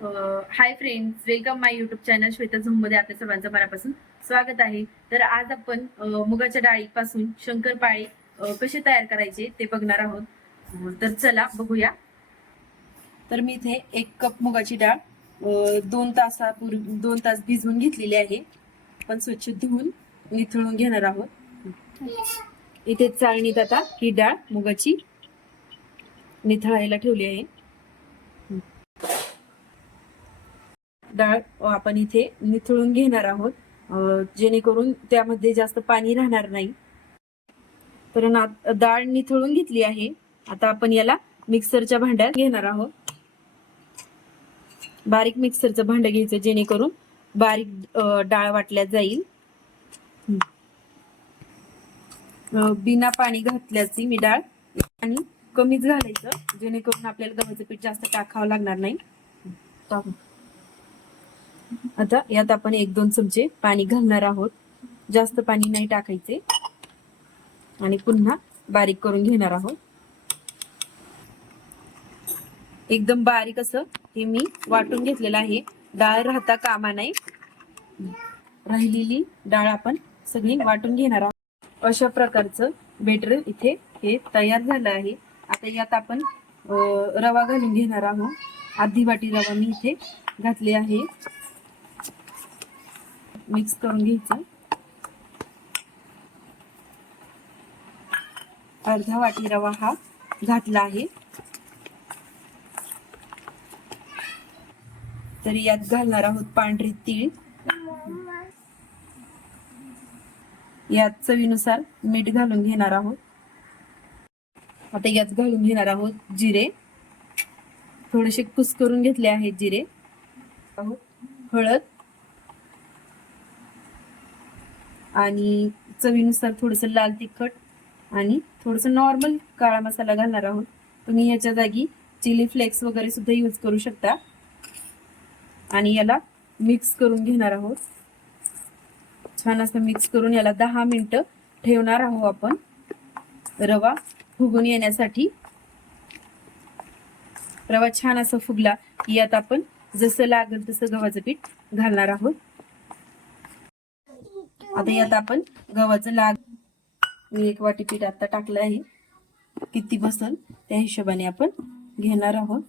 Hi friends, welcome माय YouTube channel Shweta zoom मध्ये आपल्या सर्वांचं मनापासून स्वागत आहे. तर आज आपण मुगाच्या डाळीपासून शंकरपाळे कसे तयार करायचे ते बघणार आहोत. तर चला बघूया. तर मी इथे 1 कप मुगाची डाळ 2 तास भिजवून घेतलेली आहे. पण स्वच्छ धुवून निथळून घेणार आहोत. इथे चाळणीत आता ही डाळ मुगाची निथळायला ठेवली आहे. डाळ आपण इथे निथळून घेणार आहोत, जेणेकरून त्यामध्ये जास्त पाणी राहणार नाही. तर डाळ निथळून घेतली आहे. आता आपण याला मिक्सरच्या भांड्यात घेणार आहोत. बारीक मिक्सरचं भांड घ्यायचं, जेणेकरून बारीक डाळ वाटल्या जाईल. बिना पाणी घातल्याची मी डाळ आणि कमीच घालायचं, जेणेकरून आपल्याला गव्हाचं पीठ जास्त टाकावं लागणार नाही. आता यात आपण 1-2 चमचे पाणी घालणार आहोत. जास्त पाणी नाही टाकायचे आणि पुन्हा बारीक करून घेणार आहोत. एकदम बारीक असं हे मी वाटून घेतलेलं आहे. डाळ राहता कामा नाही. राहिलेली डाळ आपण सगळी वाटून घेणार आहोत. अशा प्रकारचं बेटर इथे हे तयार झालं आहे. आता यात आपण रवा घालून घेणार आहोत. अर्धी वाटी रवा मी इथे घातली आहे. मिक्स करून घ्यायचं. अर्धा वाटी रवा हा घातला आहे. तर यात घालणार आहोत पांढरी तीळ. यात चवीनुसार मीठ घालून घेणार आहोत. आता यात घालून घेणार आहोत जिरे. थोडेसे कुस्करून घेतले आहेत जिरे. हळद आणि चवीनुसार थोडंसं लाल तिखट आणि थोडंसं नॉर्मल काळा मसाला घालणार आहोत. तुम्ही याच्या जागी चिली फ्लेक्स वगैरे सुद्धा यूज करू शकता. आणि याला मिक्स करून घेणार आहोत. छान असं मिक्स करून याला 10 मिनिटं ठेवणार आहोत आपण, रवा फुगून येण्यासाठी. रवा छान असं फुगला की यात आपण जसं लागेल तसं गव्हाचं पीठ घालणार आहोत. आता यात आपण गव्हाचं मी 1 वाटी पीठ आता टाकलं आहे. किती बसल त्या हिशोबाने आपण घेणार आहोत.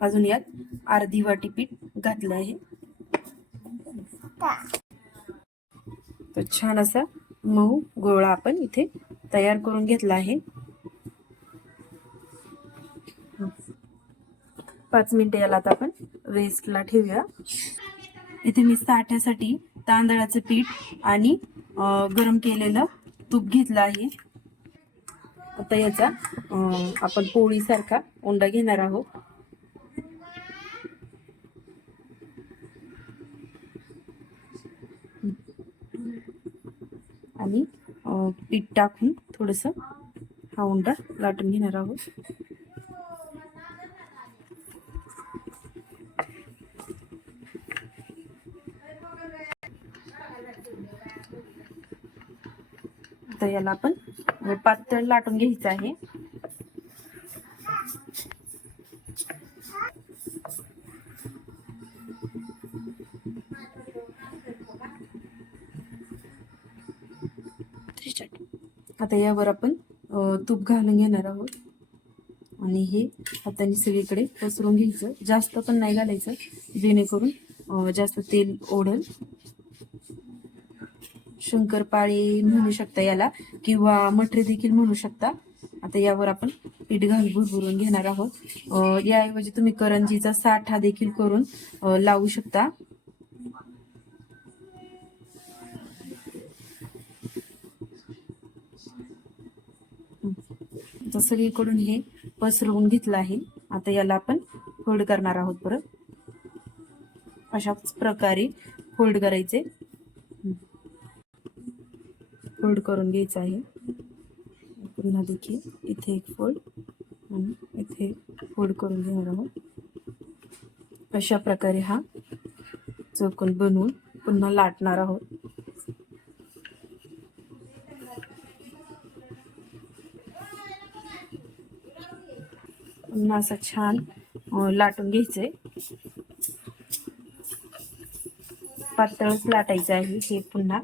अजून यात अर्धी वाटी पीठ घातलं आहे. तर छान असा मऊ गोळा आपण इथे तयार करून घेतला आहे. 5 मिनिटं याला आता आपण रेस्टला ठेवूया. इथे मी साठ्यासाठी तांदळाचं पीठ आणि गरम केलेलं तूप घेतलं आहे. आता याचा आपण पोळीसारखा उंडा घेणार आहोत. आणि पीठ टाकून थोडंसं हा उंडा लाटून घेणार आहोत. तर याला आपण पातळ लाटून घ्यायचं आहे. आता यावर आपण तूप घालून घेणार आहोत आणि हे हाताने सगळीकडे पसरून घ्यायचं. जास्त पण नाही घालायचं, जेणेकरून जास्त तेल ओढल. शंकरपाळे म्हणू शकता याला, किंवा मठरे देखील म्हणू शकता. आता यावर आपण पीठ घालून भुरभुरून घेणार आहोत. याऐवजी तुम्ही करंजीचा साठा देखील करून लावू शकता. सगळीकडून हे पसरवून घेतलं आहे. आता याला आपण फोल्ड करणार आहोत. परत अशाच प्रकारे फोल्ड करायचे. फोल्ड करून घ्यायचं आहे. पुन्हा देखील इथे एक फोल्ड आणि इथे फोल्ड करून घेणार आहोत. अशा प्रकारे हा चौकोन बनवून पुन्हा लाटणार आहोत. पुन्हा असं छान लाटून घ्यायचंय. पातळच लाटायचं आहे हे. पुन्हा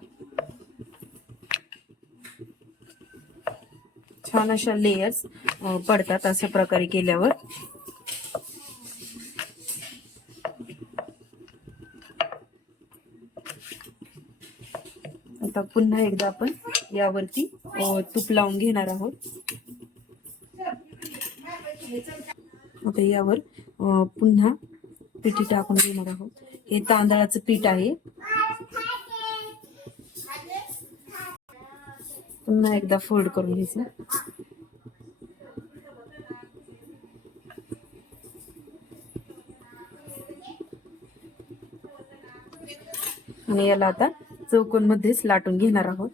छान अशा लेयर्स पडतात अशा प्रकारे केल्यावर. आता पुन्हा एकदा आपण यावरती तूप लावून घेणार आहोत. आता यावर पुन्हा पिठी टाकून घेणार आहोत. हे तांदळाचं पीठ आहे. पुन्हा एकदा फोल्ड करून घ्यायचं. आणि याला आता चौकोन मध्येच लाटून घेणार आहोत.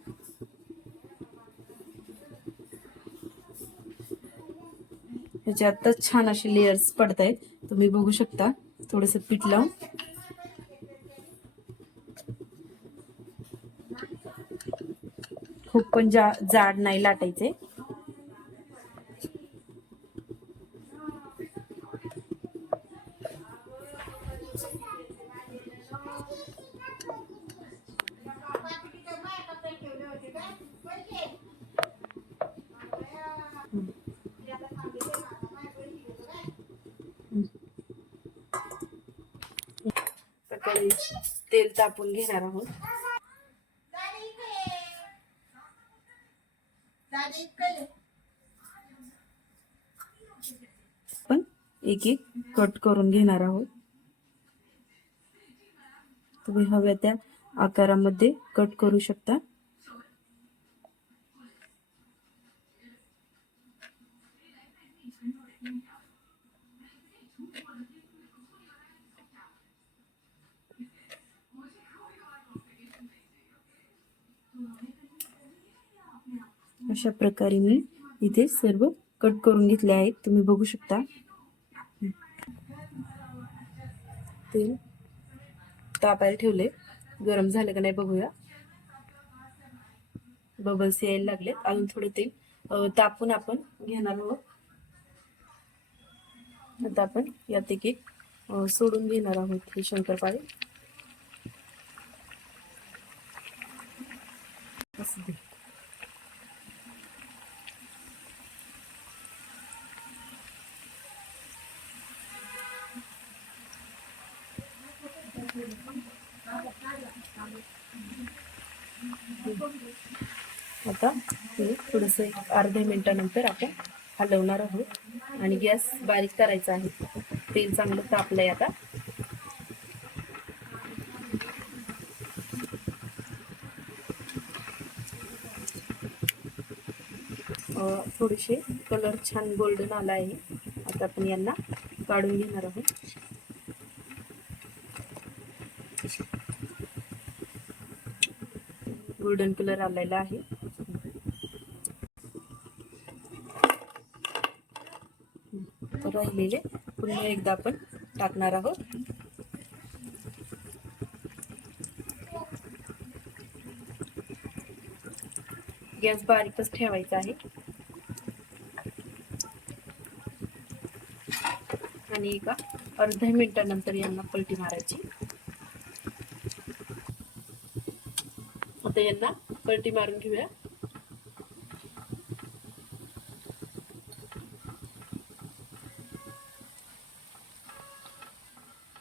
ह्याच्यातच छान असे लेयर्स पडत आहेत, तुम्ही बघू शकता. थोडस पीठ लावून खूप पण जाड नाही लाटायचे. तेल तापून घेणार आहोत. आपण एक एक कट करून घेणार आहोत. तुम्ही हव्या त्या आकारामध्ये कट करू शकता. अशा प्रकारे मी इथे सर्व कट करून घेतले आहेत, तुम्ही बघू शकता. तेल तापायला ठेवले, गरम झाले का नाही बघूया. बबल्स यायला लागले. अजून थोडे तेल तापून आपण घेणार आहोत. आता आपण यात एक एक सोडून घेणार आहोत हे शंकरपाळे. आता हे थोडस अर्ध्या मिनिटानंतर आपण हलवणार आहोत आणि गॅस बारीक करायचा आहे. तेल चांगलं तापलंय. आता थोडेसे कलर छान गोल्डन आला आहे. आता आपण यांना काढून घेणार आहोत. गोल्डन कलर आलेला आहे. तर राहिलेले पुन्हा एकदा आपण टाकणार आहोत. गॅस बारीकच ठेवायचा आहे. आणि एका अर्ध्या मिनिटानंतर यांना पलटी मारायची. आता यांना पलटी मारून घेऊया.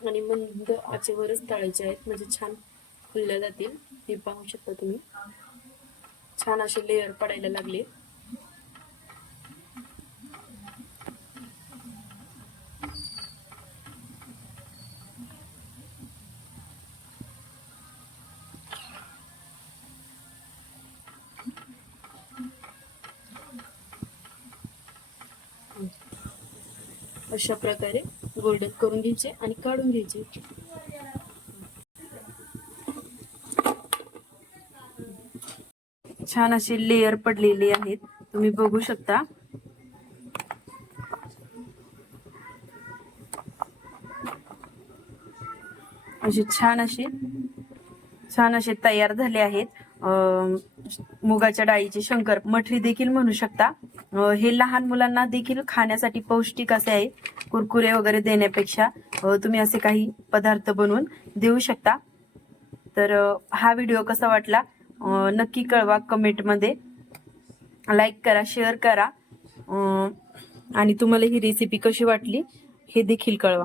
आणि मंद आचेवरच तळायचे आहेत, म्हणजे छान फुलल्या जातील. हे पाहू शकता तुम्ही. छान असे लेयर पडायला लागले. अशा प्रकारे गोल्डन करून घ्यायचे आणि काढून घ्यायचे. छान असे लेयर पडलेले आहेत, तुम्ही बघू शकता. असे छान असे तयार झाले आहेत. मुगाच्या डाळीचे शंकर मठरी देखील म्हणू शकता. हे लहान मुलांना देखील खाण्यासाठी पौष्टिक असे आहे. कुरकुरे वगैरे देण्यापेक्षा तुम्ही असे काही पदार्थ बनवून देऊ शकता. तर हा व्हिडिओ कसा वाटला नक्की कळवा कमेंटमध्ये. लाईक करा, शेअर करा आणि तुम्हाला ही रेसिपी कशी वाटली हे देखील कळवा.